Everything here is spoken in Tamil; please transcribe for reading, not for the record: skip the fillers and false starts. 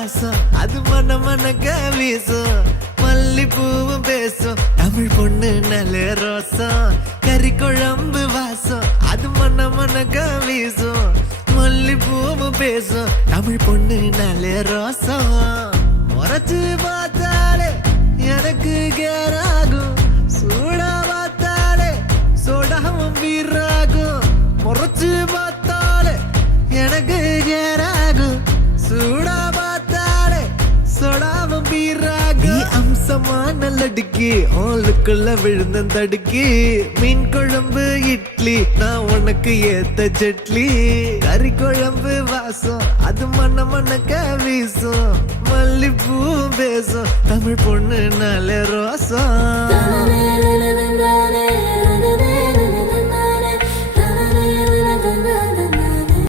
வாசம் அது மன மனக்க வீசும் மல்லிப்பூவும் பேசும் தமிழ் பொண்ணு நல்ல ரோசம் கறி குழம்பு வாசம் அது மன மனக்க வீசும் மல்லிப்பூவும் பேசும் தமிழ் பொண்ணு நல்ல ரோசம் முறைச்சு பார்த்தாலே எனக்கு கேராகும் சூடா பார்த்தாலே சோடாவும் வீராகும் முறைச்சு பார்த்தாலே எனக்கு கேராகும் சூடா பார்த்தாலே சோடாவும் வீராகும் அம்சமான லடுக்கி ஆளுக்குள்ள விழுந்த தடுக்கி மீன் குழம்பு இட்லி நான் உனக்கு ஏத்த சட்லி கறி குழம்பு வாசம் அது மன மனக்க வீசும் மல்லிப்பூ பேசும் தமிழ் பொண்ணு நல்ல ரோசம்